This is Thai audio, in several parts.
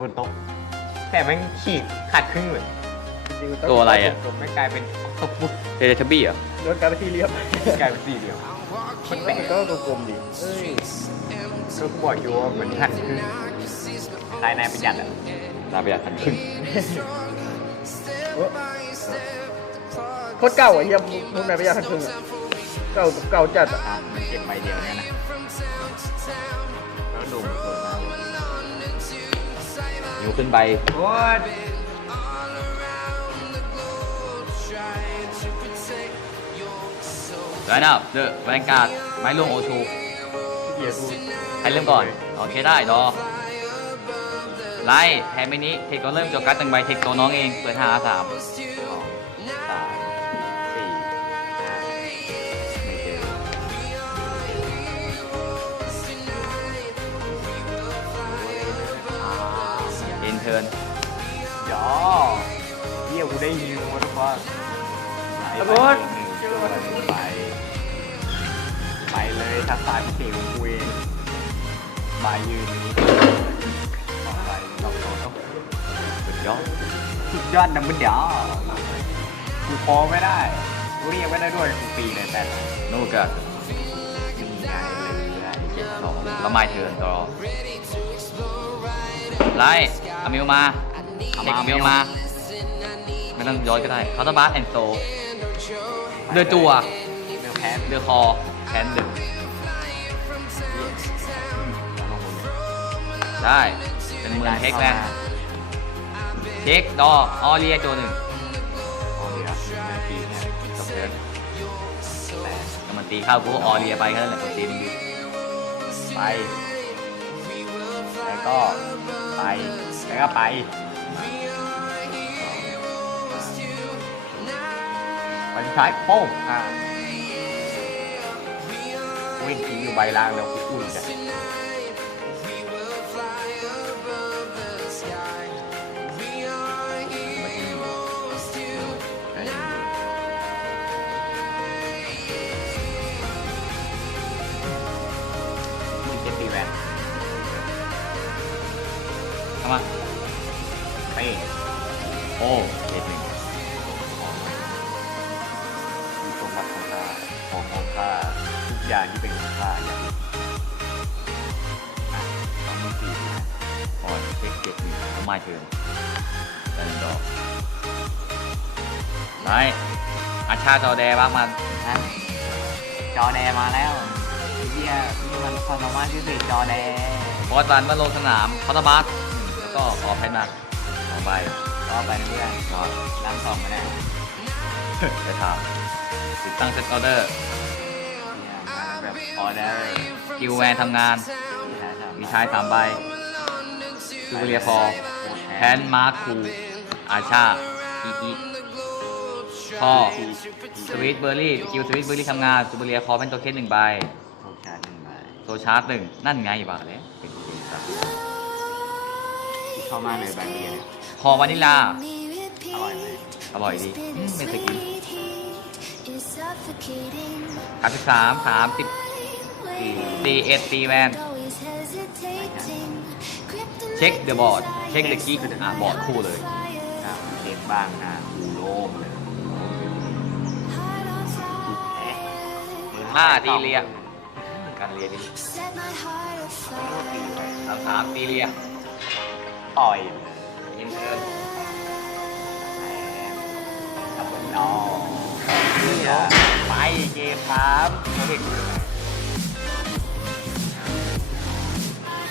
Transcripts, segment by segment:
บนโต๊ะแต่แม่งขีดขาดครึ่งเลยจริงๆมันตัวอะไรอะผมไม่งกลายเป็นตบปุ๊บเทเลทับบี้เหรอโดนการไปที่เรียบกลายเป็นสี่เหลี่ยมมันแล้แปวลมันกก็ตัวกลมดิเอ้ยก็บอกอยู่ว่าเหมือนหั่นครึ่งลายนายประหยัดอะลาประหยัดทันครึ่งโอ้โคตรเก่าอะเฮียมุกไหนไปยากทันครึ่งอะเก่าเก่าจัดอะอะมันเก็บใบเดียวเนี่ยนะแล้วดูมันสวยมากเลย นิ้วขึ้นไปโอ้ยไลน์อัพเดอะแวนการ์ดไม้ลงโอชูเกียร์กูใครเริ่มก่อน โอเคได้รอไลท์แทนไม่นี้เทคตัวเริ่มจบการ์ดหนึ่งใบเทคตัวน้องเอง เปิดห้าสาม เอ็นเทิร์นยอเฮียกูได้ยิวมาทุกคนระเบิดไป ไปเลยทักษะพิเศษของกูเองบายยืนนี้สองใบสองโต๊ะสุดยอดสุดยอดดัมเบิลเดียวกูพอไม่ได้กูเรียกไม่ได้ด้วยกูปีเลยแต่นู่นกับมีไงเลยเจ็ดสองแล้วไม้เทิร์นรอไลท์ เอามิวมาเทคมิวมา ไม่ต้องย้อนก็ได้คาร์ตบาร์แอนโซเดือจัวเนื้อแพ้เดือคอแคนหนึ่งได้ เป็นเมืองเทคแลนด์เทคดอออเรียโจหนึ่งพอดีครับในปีเนี่ยจบเทิร์นแต่แล้วมันตีเข้ากูก็ออเรียไปแค่นั้นแหละตีมงไป แล้วก็ไปแล้วก็ไปไปสุดท้ายโป้งอะวิ่งทิ้งอยู่ใบล่างแล้วกูอุ่นจ้ะ ของของข้าทุกอย่างที่เป็นของข้าอย่างนี้อะต้องมีสี่นะออนเทคเจ็ดหนึ่งแล้วม้เทิร์นได้หนึ่งดอกไลท์อาชาจอแดบ้างมันฮะจอแดมาแล้วไอ้เหี้ยนี่มันความสามารถพิเศษจอแดบอสรันมาลงสนามคาร์ตบาร์แล้วก็ขอแพนมาสองใบก็ไปเพื่อนก็นั่งสองมาแล้ไปถาม ติดตั้งเซตออเดอร์เนี่ยมาแบบออเดอร์กิวแวนทำงาน มีชายสามใบซูเปอร์เรียฟอร์แพนมาร์คูอาชาอีอีพ่อสวิตเบอร์รี่กิวสวิตเบอร์รี่ทำงานซูเปอร์เรียคอเป็นตัวเคสหนึ่งใบโอเคหนึ่งใบโซชาร์จหนึ่งนั่นไงบ้าเลยเป็นเป็นสัตว์เข้ามาเลยใบเดียวเนี่ยพอวานิลา อร่อยไหมอร่อยดีอืมไม่เคยกิน Is suffocating. สามสิบสามสามสิบตีเอ็ดตีแวน Always hesitating. เช็คเดอะบอร์ดเช็คเดอะกิ๊กอะบอร์ดคู่เลยอะเด็กบ้างนะกูโล่งเลย Heart on แพ้ fire. ห้าตีเรียการเรียนดี Set my heart afire. สามสามตีเรียต่อยอินเทอร์กับน้องเนี่ยไปเกม ครับโอเค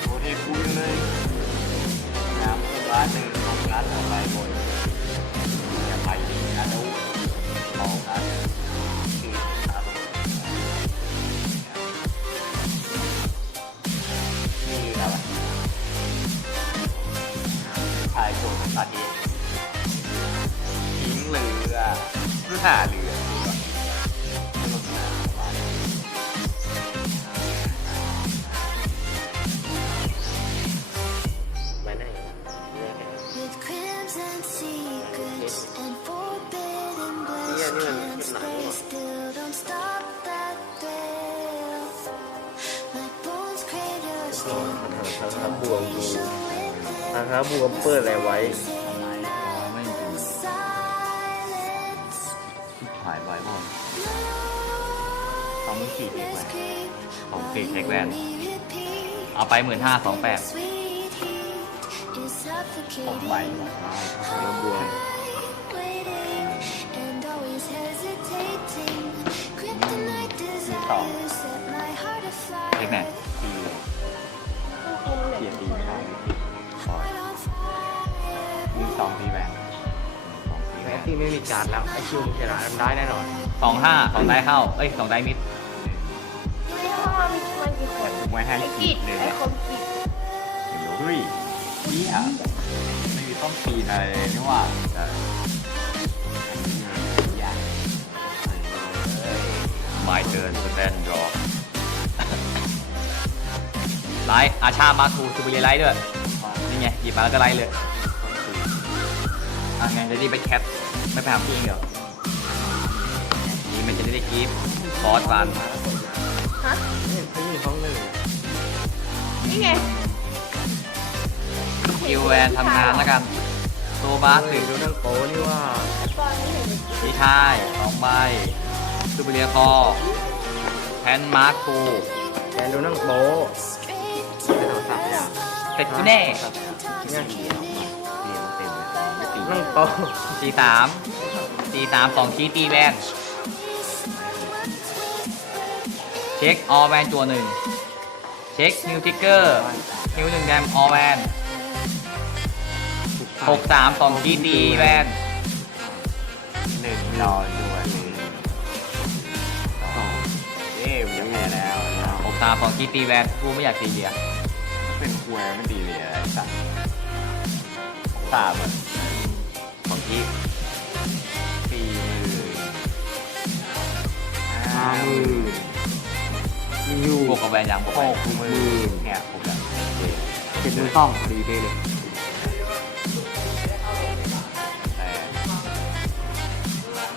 โอเคคุยเลยน้ำร้านหนึ่งของร้านอะไรบนอย่าไปดีนะดูมองกันคืออารมณ์นี่อะไรชายโจรตัดเองทิ้งเรือเพื่อหาเรือ stay still, don't stop that thrill. My bones crave your skin. Temptation within. นะครับบูมเปิดอะไรไว้ทำไมเราไม่จริง silence. ถ่ายไว้บ่สองมือสี่เด็กไว้ของสี่เช็คแวน We repeat. เอาไปหมื่นห้าสองแปด Sweet heat is ผมใหม่ suffocating. เดี๋ยวบวม desires set my heart เช็คแน่ afire. ตีเกียร์ตีไม่ได้ Heart on fire. มือสองตีแหวนแม้ที่ไม่มีการ์ดแล้วไอคิวมึงชนะมันได้แน่นอนสองห้าสองได้เข้า เอ้ยสองได้มิดในห้องมันมีมันกี่คนผมไว้ให้ไอ้ขีกิดดเลยไอ้คมกิดเฮ้ยเฮียไม่มีต้องตีนอะไรเลยนี่ว่า My turn to stand draw ไลท์อาชามาคูซูเปอร์ไลท์ด้วย นี่ไงหยิบมาแล้วก็ไลท์เลยอะไงจะดีไปแคปไม่ไปหาพี่เองเหรอนี่มันจะได้กีฟฟอสวันฮะนี่เขาอยู่ห้องหนึ่งนี่ไงคิวแวนทำงานแล้วกันโซบาสเฮ้ถึยงดูนั่งโป๊นี่ว่าตอนนี้เห็นพี่ชายสองใบ ซูเปอร์เรียคอแพนมาร์คูแกดูนั่งโป๊ Straight ไม่ต้องสับเนี่ยเสร็จกูแน่เนี่ยเรียนเต็มเลยไม่ตีนั่งโป๊ตีสามตีสามสองคีตีแวนเช็คออแวนจัวหนึ่งเช็คนิวทิกเกอร์นิวหนึ่งแดมออแวนหกสามสองคีตีแวนหนึ่งรอด้ หกสามสองคีตีแวนกูไม่อยากตีเดียเป็นควยไม่ตีเลยไอ้สัตว์สามอะสองคีตีมือห้าหมื่นมีอยู่บวกกับแวนยังบวกหไปกหมื่นเนี่ยผมแบบโอเคเป็นมือต้องดีไปเลยแต่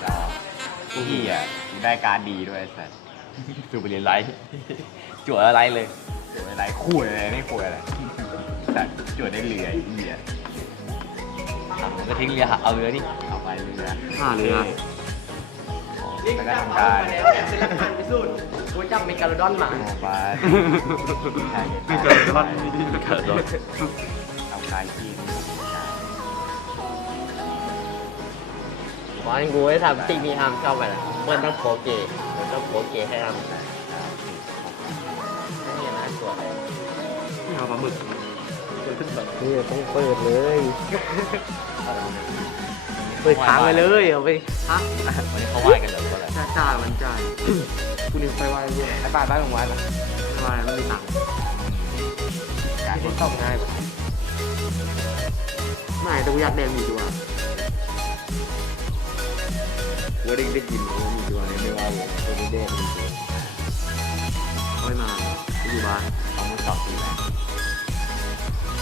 ดาวพี่อะได้การดีด้วยไอ้สัตว์ซูเปอร์เรียนไลท์ จั่วอะไรเลยเดี๋ยวอะไรคุยอะไรไม่คุยอะไรแต่จวดได้เรือไอ้เหี้ยผมก็ทิ้งเรือหาเอาเรือที่เอาไปเรือห้าเรือ แล้วก็ทำการเป็นหลักฐานพิสูจน์กูจับมีการดอนมาโมบายมีการดอนมีการดอนทำการกินวันกูให้ทำสิ่งที่ทำชอบไปแล้วเปิ้ลต้องโคเกะเปิ้ลต้องโคเกะให้ทำ ปลาหมึกนี่ต้องเปิดเลยเปิดค้างไปเลยเอาไปพักวันนี้เขาไหว้กันเหรอเท่าไหร่จ้าจ้ามันจ่ายกูนึกไปไหวเยอะไอ้บ้านบ้านของวันไม่ไหวไม่มีตังค์การมันตอบง่ายกว่าไม่แต่กูอยากเรียนมีตัวกูได้ได้กินว่ามีตัวเนี่ยไม่ว่าเลยตัวนี้เด้งมีตัวค่อยมา กูอยู่บ้านเอามือสอบตีแหวน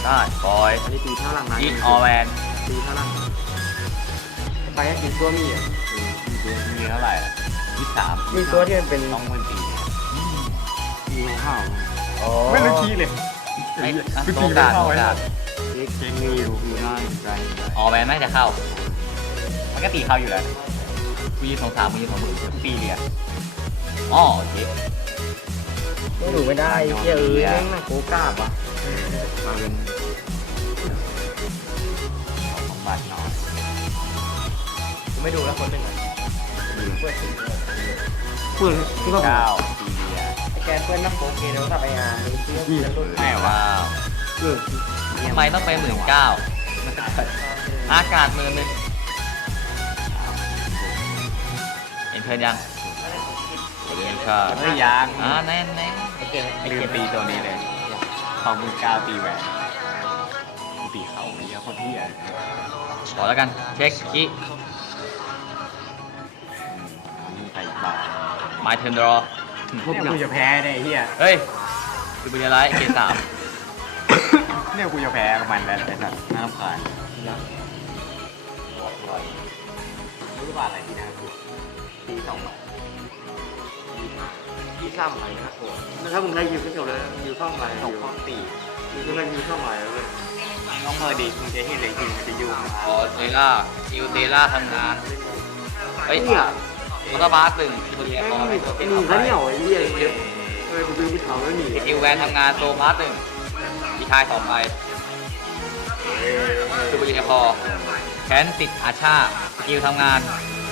ได้บอยอันนี้ตีเท่าหลังนะอีทออแวนตีเท่าหลังไปให้กินตัวมีอะมีเท่าไหร่ยี่สิบสามมีตัวที่มันเป็นต้องมือตีมีข้าวอ๋อไม่รู้คีเลยไอ้อะโอกาสโอกาสเล็กเล็กมีอยู่มีได้ใจออแวนน่าจะเข้า มันก็ตีเข้าอยู่แล้วกูยืนสองสามมึงยืนสองหมื่นตีเรียอ๋อโอเค ไม่ดูไม่ได้เยอะเอ้ยแม่งน่ะโคกาบอะมาเป็นของบัตรหน่อยกูไม่ดูแล้วคนหนึ่งอะเพื่อนเพื่อนเพื่อนเก้าตีเรียไอ้แกเพื่อนนักโคเกะแล้วทำไอ้อามึงเพื่อนจะรุ่นไม่ว่าว้าวเออทำไมต้องไปหมื่นเก้าอากาศมือนึงเห็นเทิร์นยังเดินค่ะเฮ้ยยังอ่าแน่นแน่นไอ้ เกมไอ้ลืเกมมตีตัวนี้เลยของมือเก้าตีแหวนตีเขาเยอะโคตรเที่ยขอแล้วกัน เช็คคีมีใส่บาท My turn draw เนี่ยกูจะแพ้เนี่ยเฮียเฮ้ยคือเป็นอะไรเกตสามเนี่ยกูจะแพ้กับมันแล้วไอ้สัสน่ารำคาญรู้ว่าอะไรที่น่ากลัวตีสองใบ ที่ซ้ำไปนะโอ้ถ้ามึงได้ยิวก็จบแล้วยิวช่องไปสองข้อตียิวก็ได้ยิวช่องไปแล้วเลยสต้องเปิดดิมึงจะเห็นเลยจริงมันจะยุ่งออเดล่าอิวเดล่าทำงานเฮ้ยมอเตอร์บาสหนึ่งตัวเรียพอเป็นตัวเป็นหนีทำเขาไปเหนียวไอ้เหี้ยทำไมกูซื้อไปเผาแล้วหนีสกิลแวนทำงานโซบาสหนึ่งมีชายสองใบคือบุรีพอแขนติดอาชาสกิลทำงาน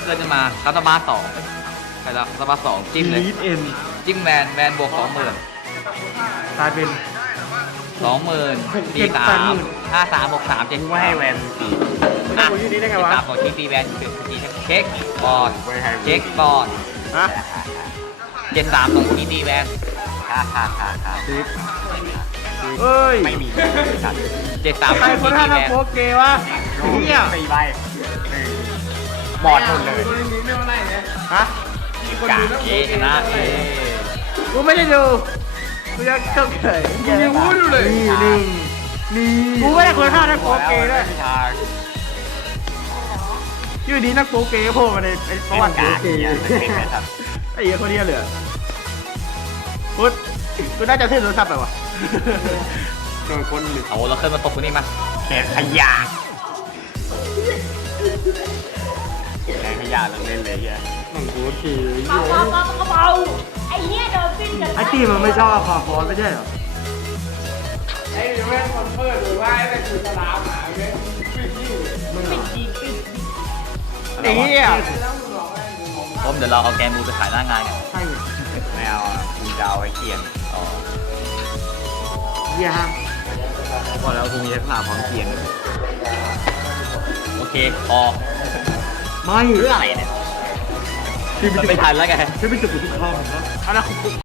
เลื่อนขึ้นมาคาร์ตบาสสองไป แล้วคาร์ตบาสสองจิ้มเลย ลีดเอ็นจิ้มแวนแวนบวกสองหมื่นกลายเป็น สองหมื่นเจ็สี่ดสาแปดมหมื่นห้าสามบวกสามเจ็ดมึงไม่ให้แวนตีอะกูอยู่นี่ได้ไงวะ สามของทีตีแวนคือทีเช็คบอร์ดไม่ให้เช็คบอร์ดฮะเจ็ดสามของทีตีแวนค่าค่าค่าค่าสิบเอ้ยไม่มีสัตว์เจ็ดสามขใครองคทีนตีท่าแวนทำโปเกวะเหี้ยสี่ใบหมดหมดเลย ฮะ กาเอชนะเอกูไม่ได้ดูกูยังเฉยกูยังพูดอยู่เลยนี่หนึ่งนี่กูไม่ได้คนท่าทำโปเกด้วยทางชื่อนี้นักโปเกโผล่มาในไอ้ประวัติโปกาเกเนี่ยเป็นไงครับไอ้เหี้ยคนเนี้ยเหลือพุทธกูน่าจะเท่โทรศัพท์ไปวะโดนคนหรือเอาเราขึ้นมาตกคนนี้มาแขนขยะ แขนขยะเราเล่นเลยเฮียนักโปเกเบาเบาเบาเบาไอ้เนี้ยโดนปิ้นกันไอ้ตีมันไม่ชอบคอฟอนไม่ใช่เหรอไอ้เหี้ยผมเดี๋ยวเราเอาแกนบูไปขายหน้างานกันใช่ไงไม่เอาอะกูจะเอาไอ้เกียนอ๋อเหี้ยฮะพอแล้วกูมีทักษะพร้อมเกียนโอเคพอ ไม่เพื่ออะไรเนี่ยมันไม่ทันแล้วไง ฉันไม่จุกทุกข้อมันนะอันนั้น